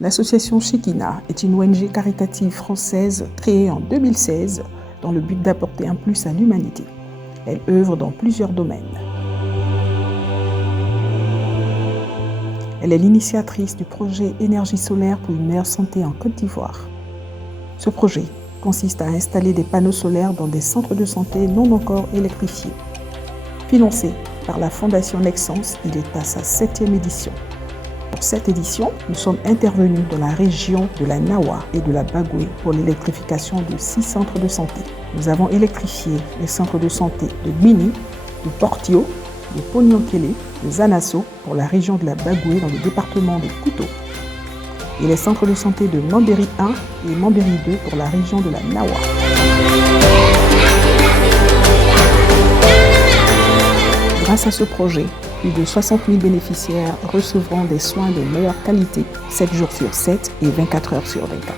L'association Shekina est une ONG caritative française créée en 2016 dans le but d'apporter un plus à l'humanité. Elle œuvre dans plusieurs domaines. Elle est l'initiatrice du projet Énergie solaire pour une meilleure santé en Côte d'Ivoire. Ce projet consiste à installer des panneaux solaires dans des centres de santé non encore électrifiés. Financé par la Fondation Nexence, il est à sa 7e édition. Pour cette édition, nous sommes intervenus dans la région de la Nawa et de la Bagoué pour l'électrification de 6 centres de santé. Nous avons électrifié les centres de santé de Bini, de Portio, de Pognonkele, de Zanasso pour la région de la Bagoué dans le département de Kouto et les centres de santé de Mambéry 1 et Mambéry 2 pour la région de la Nawa. Grâce à ce projet, plus de 60 000 bénéficiaires recevront des soins de meilleure qualité 7 jours sur 7 et 24 heures sur 24.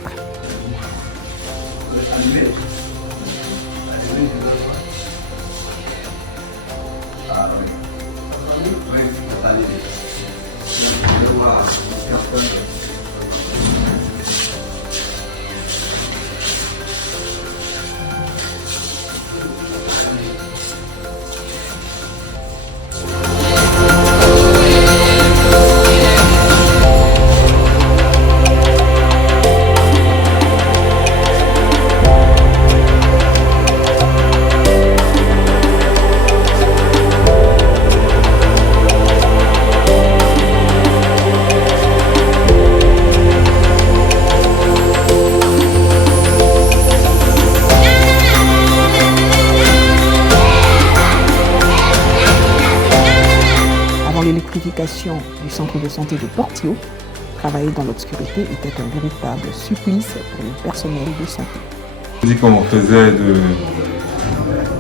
L'électrification du centre de santé de Portio, travailler dans l'obscurité était un véritable supplice pour le personnel de santé. Je dis qu'on faisait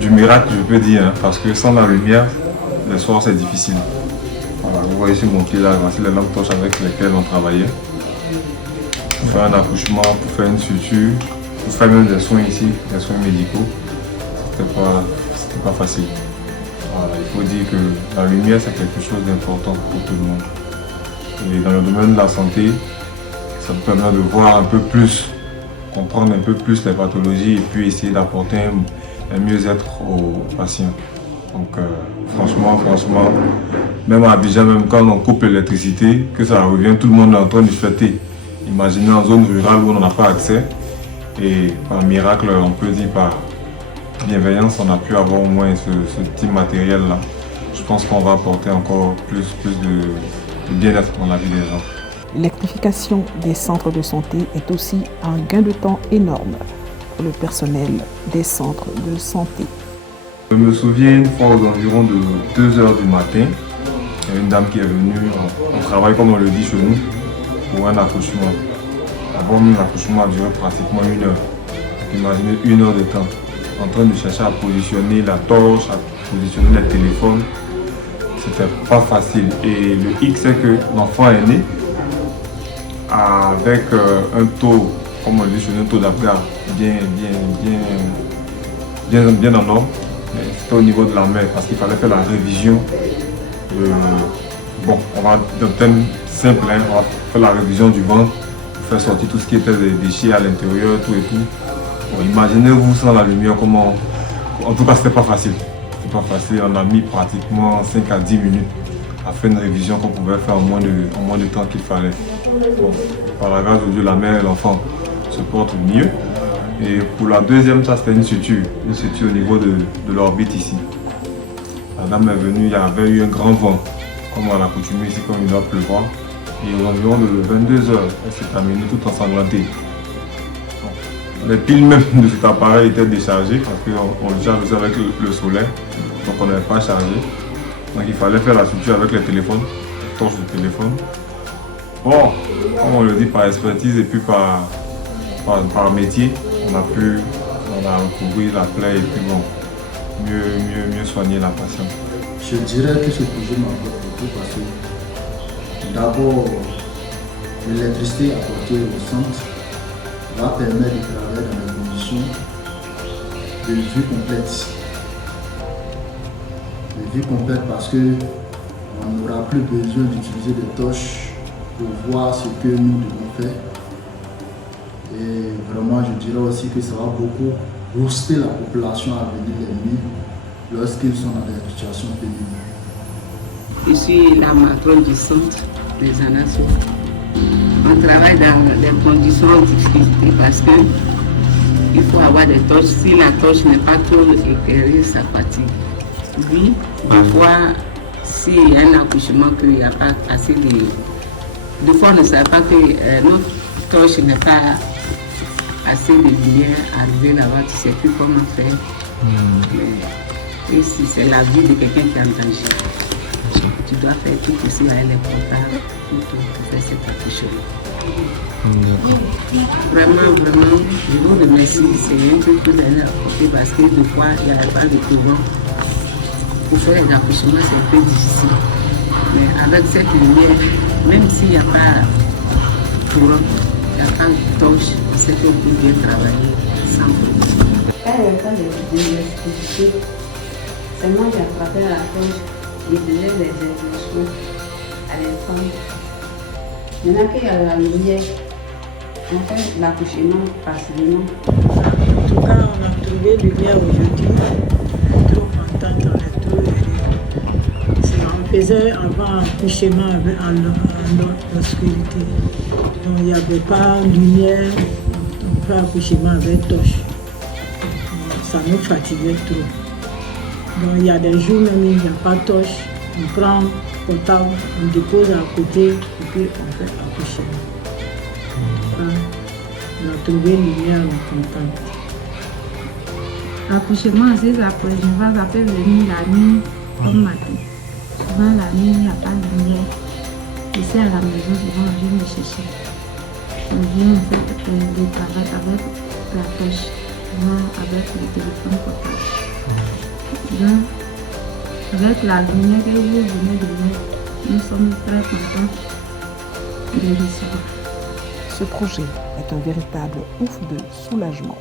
du miracle, je peux dire, hein, parce que sans la lumière, le soir c'est difficile. Voilà, vous voyez sur mon pied là, voici les lampes torches avec lesquelles on travaillait. Pour faire un accouchement, pour faire une suture, pour faire même des soins ici, des soins médicaux, c'était pas facile. Voilà, il faut dire que la lumière c'est quelque chose d'important pour tout le monde. Et dans le domaine de la santé, ça nous permet de voir un peu plus, comprendre un peu plus les pathologies et puis essayer d'apporter un mieux-être aux patients. Donc franchement, même à Abidjan, même quand on coupe l'électricité, que ça revient, tout le monde est en train de fêter. Imaginez en zone rurale où on n'a pas accès et par miracle, on peut dire par bienveillance, on a pu avoir au moins ce petit matériel là. Je pense qu'on va apporter encore plus de bien-être dans la vie des gens. L'électrification des centres de santé est aussi un gain de temps énorme pour le personnel des centres de santé. Je me souviens une fois aux environs de 2 h du matin, il y a une dame qui est venue, on travaille comme on le dit chez nous, pour un accouchement. Avant même l'accouchement a duré pratiquement 1 heure. Imaginez 1 heure de temps, en train de chercher à positionner la torche, à positionner les téléphones. C'était pas facile. Et le hic, c'est que l'enfant est né avec un taux, comme on dit chez nous, un taux d'Apgar bien en ordre. C'était au niveau de la mère parce qu'il fallait faire la révision. Bon, on va dans le thème simple, hein, on va faire la révision du ventre pour faire sortir tout ce qui était des déchets à l'intérieur, tout et tout. Bon, imaginez-vous sans la lumière comment. En tout cas, c'était pas facile. C'était pas facile. On a mis pratiquement 5 à 10 minutes à faire une révision qu'on pouvait faire en moins de temps qu'il fallait. Bon, par la grâce de Dieu, la mère et l'enfant se portent mieux. Et pour la deuxième, ça c'était une suture au niveau de l'orbite ici. La dame est venue, il y avait eu un grand vent, comme on l'a coutumé ici, comme il doit pleuvoir. Et aux environs de 22 h, elle s'est terminée tout ensanglantée. Les piles même de cet appareil étaient déchargées parce qu'on le charge aussi avec le solaire, donc on n'avait pas chargé. Donc il fallait faire la suture avec les téléphones, les torches de téléphone. Bon, comme on le dit par expertise et puis par métier, on a recouvert la plaie et puis bon, mieux soigner la patiente. Je dirais que ce projet m'apporte beaucoup parce que d'abord, l'électricité apportée au centre va permettre de travailler dans des conditions de vue complète. De vue complète parce qu'on n'aura plus besoin d'utiliser des torches pour voir ce que nous devons faire. Et vraiment, je dirais aussi que ça va beaucoup booster la population à venir les nuits lorsqu'ils sont dans des situations pénibles. Je suis la matrone du centre des Anasso. On travaille dans des conditions difficiles parce que il faut avoir des torches. Si la torche n'est pas trop éclairée, ça fatigue. Oui, parfois, s'il y a un accouchement, qu'il n'y a pas assez de... Des fois, on ne sait pas que notre torche n'est pas assez de lumière. Arriver là-bas, tu ne sais plus comment faire. Et si c'est la vie de quelqu'un qui est en danger, tu dois faire tout aussi avec les portables pour faire cet accouchement. Vraiment, je vous remercie. C'est un peu plus d'aller à côté parce que des fois, il n'y a pas de courant. Pour faire les accouchements, c'est un peu difficile. Mais avec cette lumière, même s'il n'y a pas de courant, il n'y a pas de torche, c'est qu'on peut bien travailler sans problème. Quand il y a pas d'électricité, seulement j'attrapais la torche et faisais des exercices à l'instant. Maintenant qu'il y a la lumière, on fait l'accouchement facilement. En tout cas, on a trouvé lumière aujourd'hui. Trop contente, on est trop heureux. On faisait avant accouchement en l'obscurité. Donc il n'y avait pas de lumière, on fait accouchement avec torche. Ça nous fatiguait trop. Donc il y a des jours même il n'y a pas de torche. On prend le portable, on dépose à côté et puis on fait accouchement. On a trouvé une lumière, on est content. L'accouchement, c'est ça peut venir la nuit comme matin. Souvent la nuit, il n'y a pas de lumière. Ici à la maison, souvent on vient me chercher. On vient en fait le travail avec la torche, souvent avec le téléphone portable. Donc, avec la lumière que vous venez de mettre, nous sommes très contents de recevoir. Ce projet est un véritable ouf de soulagement.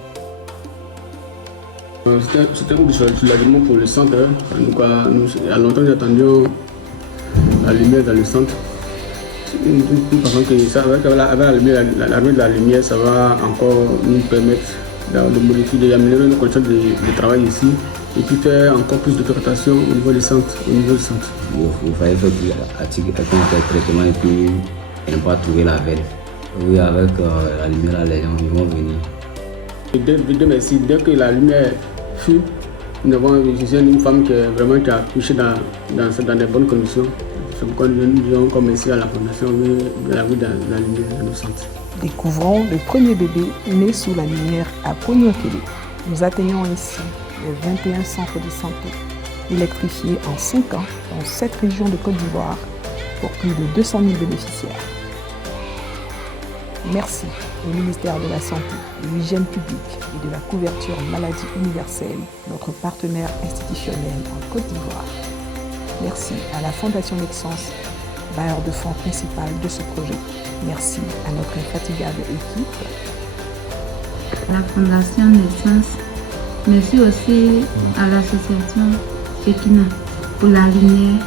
C'était un soulagement pour le centre. Nous, il y a longtemps, nous attendions la lumière dans le centre. Nous pensons que ça, avec l'arrivée de la lumière, ça va encore nous permettre de modifier, d'améliorer nos conditions de travail ici et puis faire encore plus de rotation au niveau du centre. Il fallait faire un traitement et puis ne pas trouver la veille. Oui, avec la lumière, les gens ils vont venir. Merci. Dès que la lumière fut, nous avons une femme qui a accouché dans des bonnes conditions. C'est pourquoi nous avons commencé à la fondation de la vie dans la lumière dans nos centres. Découvrons le premier bébé né sous la lumière à Pognonkélé. Nous atteignons ainsi les 21 centres de santé électrifiés en 5 ans dans 7 régions de Côte d'Ivoire pour plus de 200 000 bénéficiaires. Merci au ministère de la Santé, de l'Hygiène publique et de la couverture maladie universelle, notre partenaire institutionnel en Côte d'Ivoire. Merci à la Fondation Nexence, bailleur de fonds principal de ce projet. Merci à notre infatigable équipe. La Fondation Naissance. Merci aussi à l'association Shekina pour la lumière.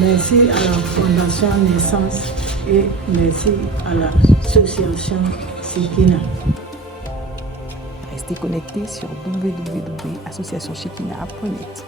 Merci à la Fondation Naissance et merci à l'association Shekina. Restez connectés sur www.associationshekina.net.